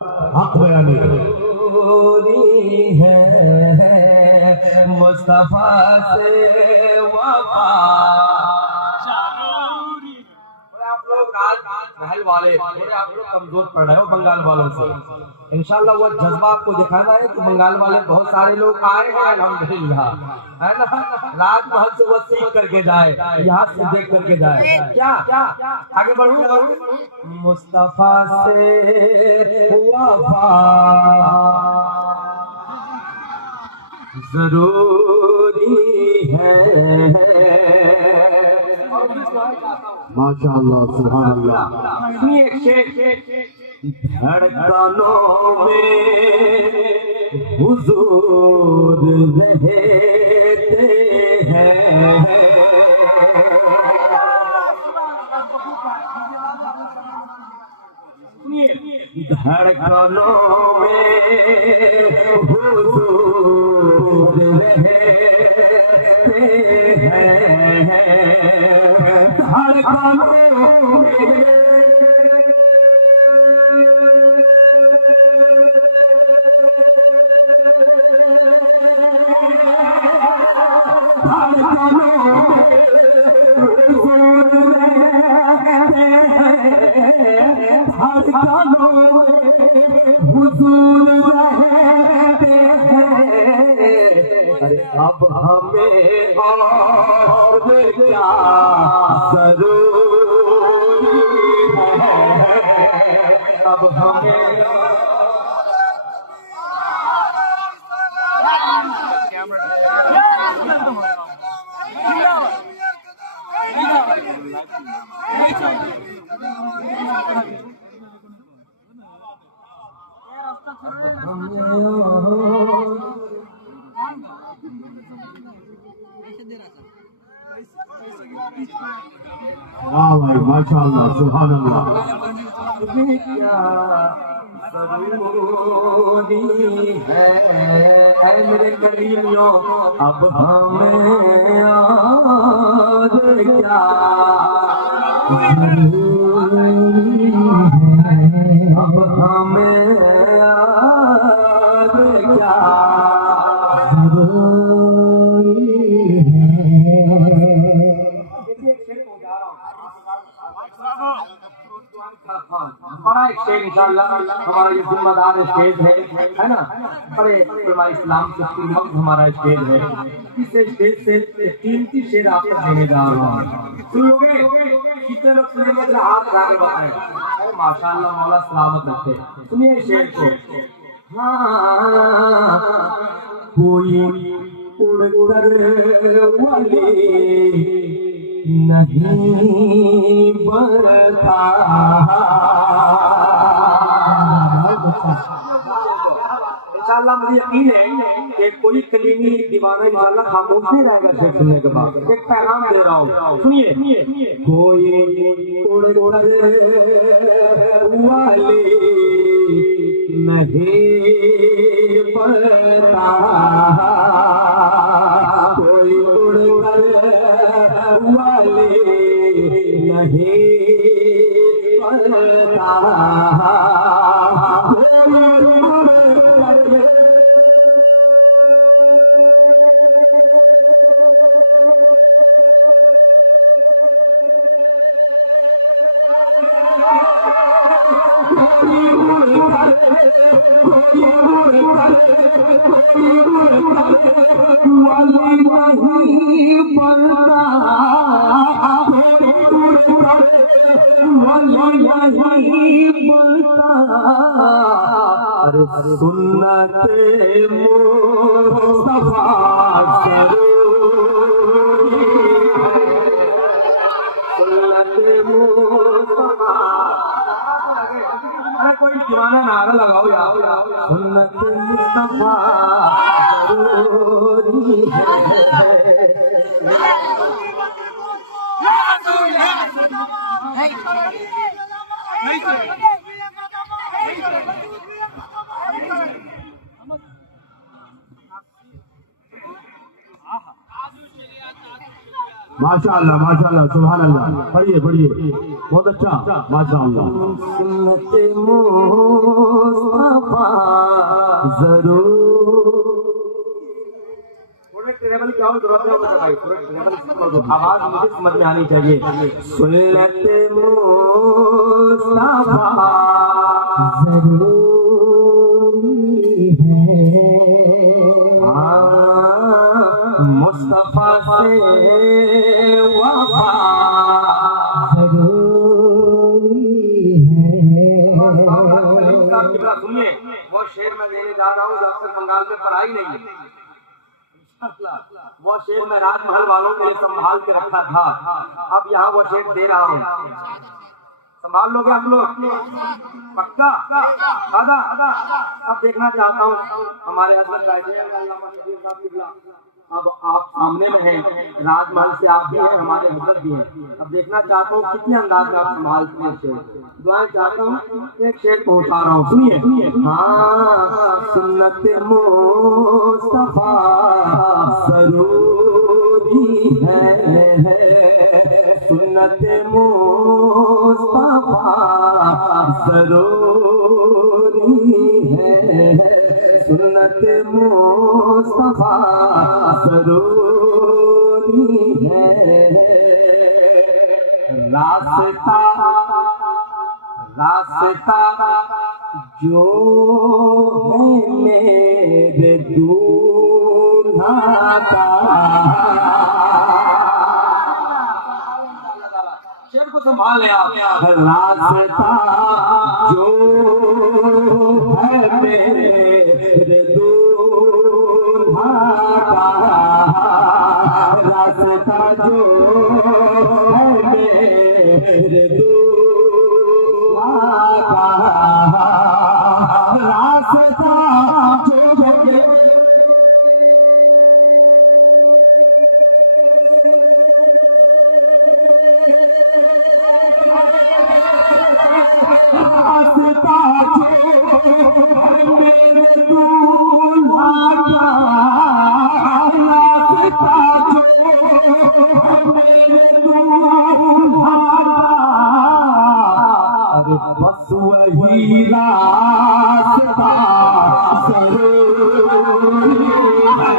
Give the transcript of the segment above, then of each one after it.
हक बयानी है मुस्तफा से वफा। आप लोग आज महल वाले थोड़े आप लोग कमजोर पड़ रहे हो बंगाल वालों से। इंशाल्लाह वो जज्बा आपको दिखाना है कि बंगाल वाले बहुत सारे लोग आए हैं अल्हम्दुलिल्लाह, है ना। राजमहल से वो सीख करके जाए, यहाँ से देख करके जाए। क्या आगे बढ़ूं? मुस्तफा से वफा जरूरी है। माशाअल्लाह सुभान अल्लाह। धड़कनों में हुजूर रहते हैं, धड़कनों में हुजूर रहते हैं, धड़कनों में अब हमें और क्या जरूरी है, अब हमें वाह भाई माशाअल्लाह सुभान अल्लाह। जरूरी है ऐ मेरे करीमियों, अब हमें और क्या जरूरी है, अब हमें और क्या जरूरी बड़ा एक शेर इंशाअल्लाह हमारा ये जिम्मेदार स्टेज है ना। बड़े इस्लाम से मक्त हमारा स्टेज है। इस स्टेज से कीमती शेर आपको देने जा रहा हूँ, सुन लोगे? कितने लोग सुनेंगे तो हाथ लगा के बताएं। माशाअल्लाह मौला सलामत रखे। सुनिए शेर को। हाँ कोई उड़कर वाली नहीं बढ़ता, इंशाअल्लाह मुझे यकीन है कि कोई कलीमी दीवाना इंशाअल्लाह खामोश नहीं रहेगा शेर सुनने के बाद। एक पैगाम दे रहा हूँ, सुनिए। कोई उड़कर वाली नहीं बढ़ता, कोई उड़कर वाली नहीं बढ़ता, सुन्नते मुस्तफा जरूरी है, सुन्नते मुस्तफा। अरे कोई दीवाना नारा लगाओ यार, सुन्नते मुस्तफा जरूरी है। माशाअल्लाह माशाअल्लाह सुभान अल्लाह। पढ़िए पढ़िए बहुत अच्छा माशाअल्लाह। जरूर। थोड़े ट्रेवल की और जरूरत है भाई, थोड़े ट्रेवल कर दो, आवाज मुझे समझ में आनी चाहिए। सुन्नत मुस्तफा जरूरी है, मुस्तफा से वफा जरूरी है। सुनिए वो शेर मैं देने जा रहा हूँ जब तक बंगाल में पढ़ाई नहीं है। वो शेर मैं राजमहल वालों के लिए संभाल के रखा था, अब यहाँ वो शेर दे रहा हूँ, संभाल लोगे आप लोग पक्का? दादा अब देखना चाहता हूँ हमारे हजरत बैठे हैं, अब आप सामने में हैं, राजमहल से आप भी हैं, हमारे हजरत भी हैं। अब देखना चाहता हूँ कितने अंदाज में आप संभालते हैं शेर। दुआएं चाहता हूँ, एक शेर को उठा रहा हूँ, सुनिए। हाँ, सुन्नत मुस्तफा जरूरी है, सुन्नत मुस्तफा जरूरी है, सुन्नत मुस्तफा जरूरी है। रास्ता रास्ता जो है मेरे दूल्हा का, शेर को संभाल ले आप। रास्ता जो है मेरे दूल्हा का, रास्ता जो है मेरे दूल्हा का, रास्ता जो है बस वही रास्ता जरूरी है,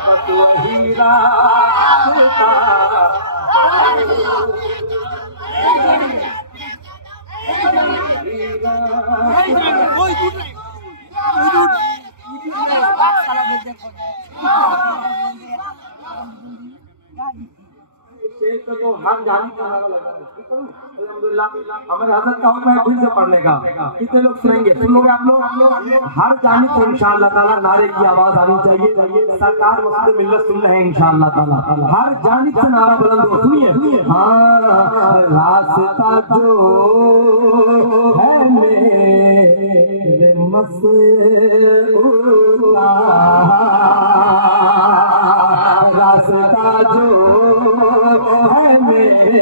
बस वही रास्ता। तो हर जानी का अल्हम्दुलिल्लाह हमारे हजरत का हुक्म है फिर से पढ़ने का। कितने लोग सुनेंगे? सुन लोगे आप लोग? हर जानी को इंशाअल्लाह ताला नारे की आवाज आनी चाहिए। सरकार मुस्लिम मिल्लत सुन रहे हैं इंशाअल्लाह ताला, हर जानी से नारा बुलंद हो। सुनिए। हाँ, रास्ता जो है मेरे मसऊदा, रास्ता जो है मेरे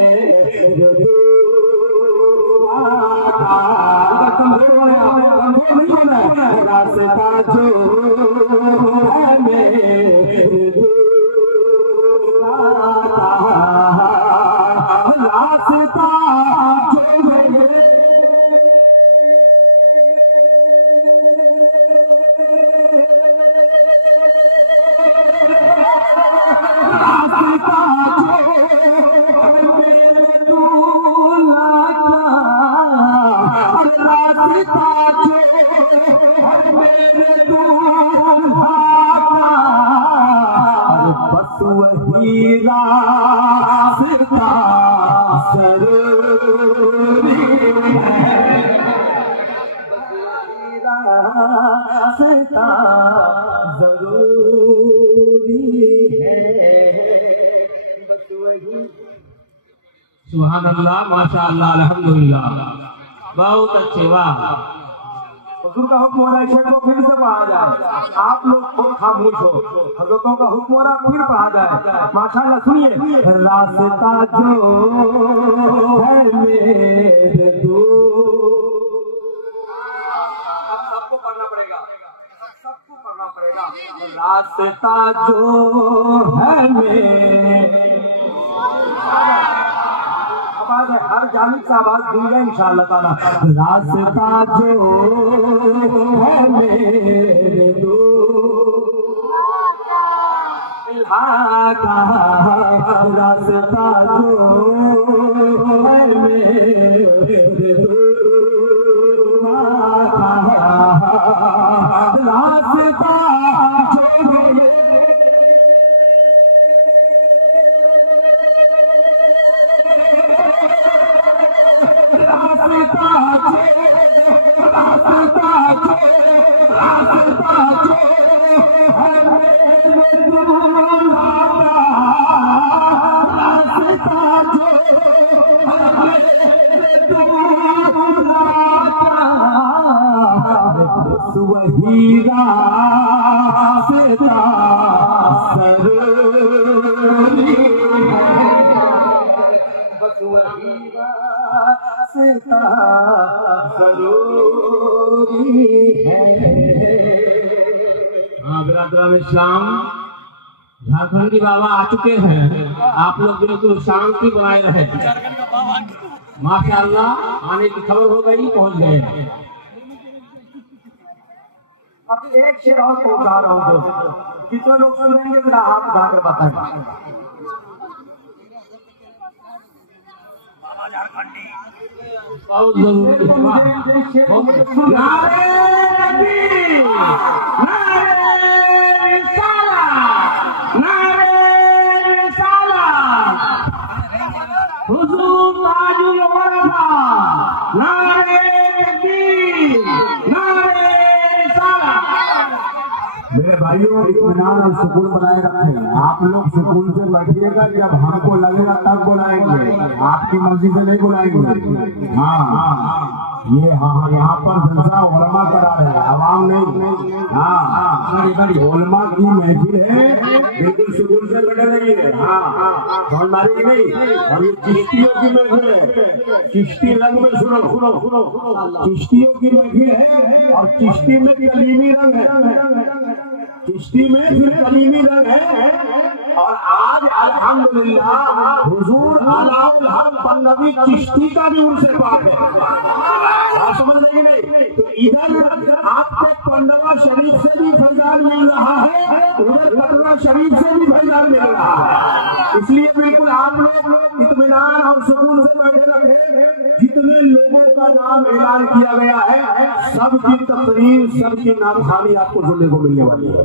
दूल्हा का, रास्ता जो है मेरे दूल्हा का, रास्ता जो बस वही रास्ता जरूरी है, रास्ता जरूरी है, बस वही। सुभान अल्लाह, माशा अल्लाह, अल्हम्दुलिल्लाह, बहुत अच्छे, वाह। हुजूर का हुक्म हो रहा है शेर को फिर से पढ़ा जाए, आप लोग खुद खामोश हो, हजरतों का हुक्म हो रहा है फिर पढ़ा जाए। माशाअल्लाह सुनिए। रास्ता जो है मेरे सबको पढ़ना पड़ेगा, सबको पढ़ना पड़ेगा। रास्ता जो है मेरे, हर जानिब से आवाज दूंगा इंशाअल्लाह ताला। रास्ता जो है आका रास्ता जो है मेरे आका रास्ता वही रास्ता सरूरी है, बस वही रास्ता सरूरी है। हाँ बिरादरान इस्लाम, झारखंड की बाबा आ चुके हैं। आप लोग बिल्कुल शांति बनाए रहे। माशाअल्लाह आने की खबर हो गई, पहुंच गए। अब एक शेर और पहुंचा रहा हूँ दोस्तों, कितने लोग सुनेंगे जरा हाथ उठा के बताएं। बहुत जरूरी है। नारे तकबीर, नारे रिसालत, नारे रिसालत, हुजूर ताजुल वरफा, नारे तकबीर, नारे रिसालत। मेरे भाइयों इत्मीनान और सुकून बनाए रखें। आप लोग सुकून से बैठिएगा, जब हमको लगेगा तब बुलाएंगे, आपकी मर्जी से नहीं बुलाएंगे। हाँ ये हाँ यहाँ पर जलसा उलमा करा रहे हैं, आवाम नहीं। हाँ उलमा की महफिल है, बिल्कुल सुकून से बैठे रहिए। हाँ कौन मारेगी नहीं। और ये चिश्तियों की महफिल है, चिश्ती रंग में सुनो सुनो सुनो, चिश्तियों की महफिल है और चिश्ती में कलीमी रंग है, चिश्ती में फिर कलीमी रंग है। और आज अल्हम्दुलिल्लाह हुजूर अलाउल हक पन्नवी चिश्ती का भी उनसे बात है। आप समझ रहे नहीं? तो इधर आपको पंडवा शरीफ से भी फैजान मिल रहा है, उधर कटरा शरीफ से भी फैजान मिल रहा है। इसलिए बिल्कुल आप लोग इत्मीनान और सुकून से बैठे रहे। जितने लोगों का नाम ऐलान किया गया है, सबकी तकरीर, सबकी नामखानी आपको सुनने को मिलने वाली है।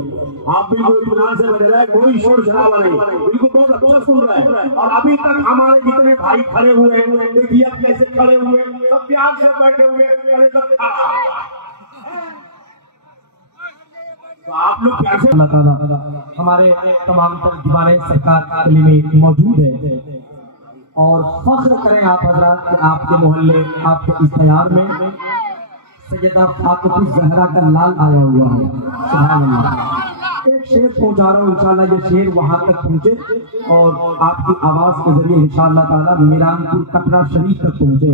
आप बिल्कुल इत्मीनान से बैठे रहे, कोई शोर शराबा नहीं, बिल्कुल बहुत अच्छा सुन रहे हैं। और अभी तक हमारे जितने भाई खड़े हुए हैं, देखिए अब कैसे खड़े हुए, सब प्यार से बैठे हुए। तो आप लोग कैसे, अल्लाह ताला हमारे तमाम दीवाने सरकार में मौजूद है और फख्र करें आप हजरात कि आपके मोहल्ले, आपके इख्तियार में सैयदा फातिमा ज़हरा का लाल आया हुआ है। सुभान अल्लाह। एक शेर पहुंचा रहा हूँ, इंशाल्लाह ये शेर वहां तक पहुंचे और आपकी आवाज के जरिए इंशाल्लाह ताला मीरानपुर कटरा शरीफ तक पहुंचे।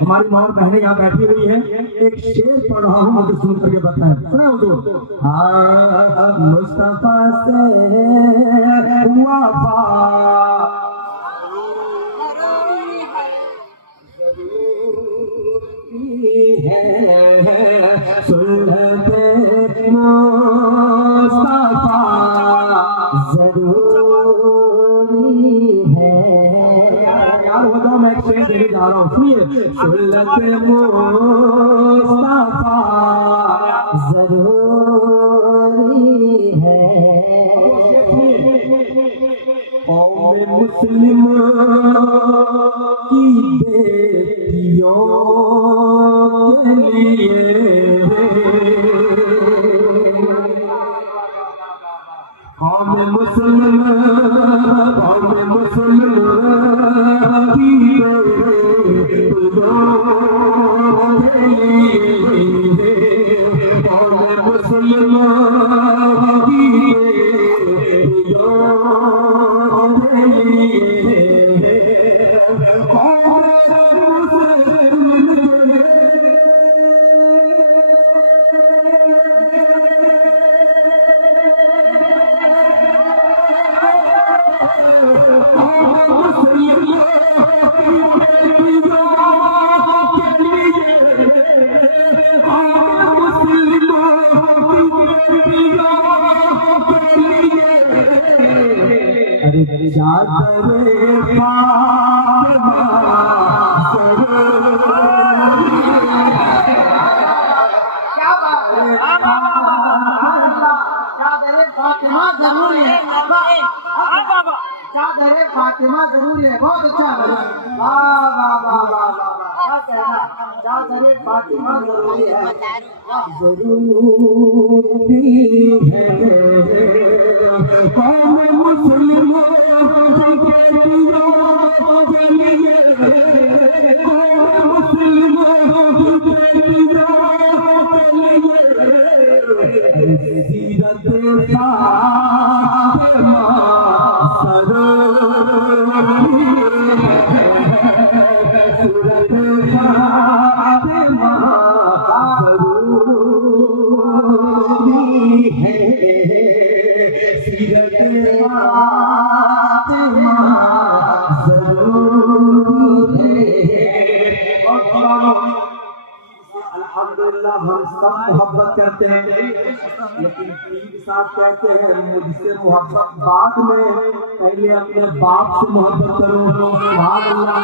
हमारी माँ और बहनें यहाँ बैठी हुई है, एक शेर पढ़ रहा हूँ, मुझे सुन करके बताएं। सुने हुजूर? मुस्तफा से वफा है, सुन्नते मुस्तफा जरूरी है। यार हो जाओ, मैं एक शेर देने जा रहा हूँ, सुनिए। सुन्नते मुस्तफा जरूरी है, कौम मुस्लिम की बेटियों के लिए कौम मुस्लिम की बेटियों के लिए, कौम मुस्लिम की बेटियों के लिए, कौम मुस्लिम क्या बात है, चादर फातिमा जरूर है, चादर फातिमा जरूर है, बहुत अच्छा है। वाह वाह वाह वाह, क्या कहना, चादर फातिमा जरूरी है, जरूरी है कौम मुस्लिमों के लिए, कौम मुस्लिमों के लिए सीरत फातिमा सरूरी है, सीरत फातिमा सरूरी है, सीरत फातिमा जरूरी है। और अल्हम्दुलिल्लाह हम सब मोहब्बत करते हैं, लेकिन पीर साहब कहते हैं मुझसे मोहब्बत बाद में, पहले अपने बाप से मोहब्बत करो। सुभान अल्लाह।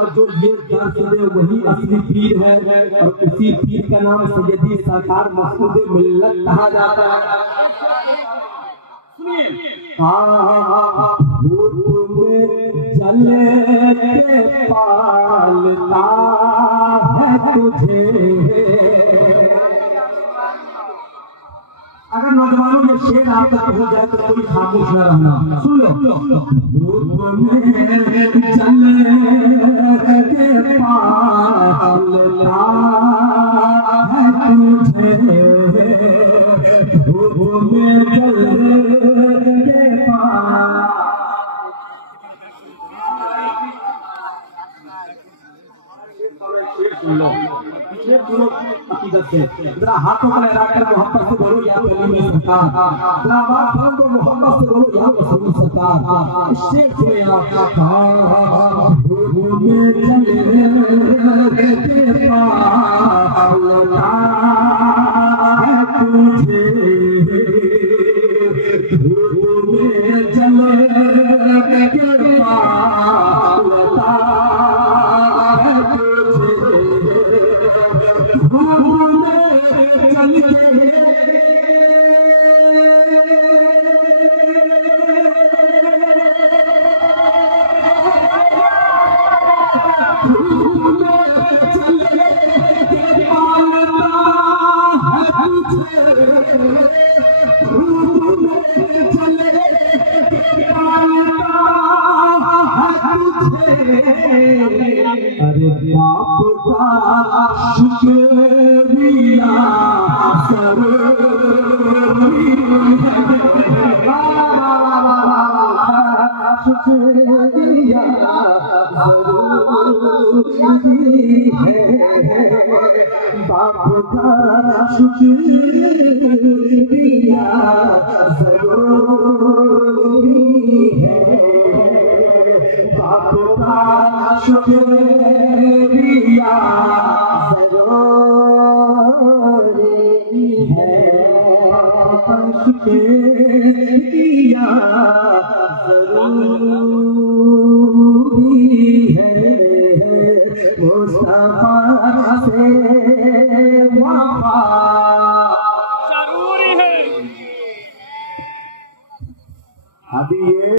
और जो ये दर्द दे वही असली पीर है, और उसी पीर का नाम सैयदी सरकार मसूद मिल्लत कहा जाता है। धूप में जले के पालता है तुझे। अगर नौजवानों ये शेर आप तक हो जाए तो कोई खामोश न रहना, सुन लो। धूप में जले के पालता है तुझे, धूप में जले के सुन लो, पिछले पूरे अकीदत से जरा हाथों को लहराकर मोहब्बत से बोलो या कलीम सरकार, जरा आवाज बुलंद और मोहब्बत से बोलो या रसूल सरकार। शेर सुने आप, धूप में जले के पालता है तुझे, धूप में जले के पालता है तुझे, धूप में जल के अरे बाप का शुक्रिया जरूरी है, शुक्रिया जरूरी है, बाप का शुक्रिया जरूरी है, बाप का शुक्रिया जरूरी है, शुक्रिया जरूरी है, मुस्तफा से वफा जरूरी है। अभी ये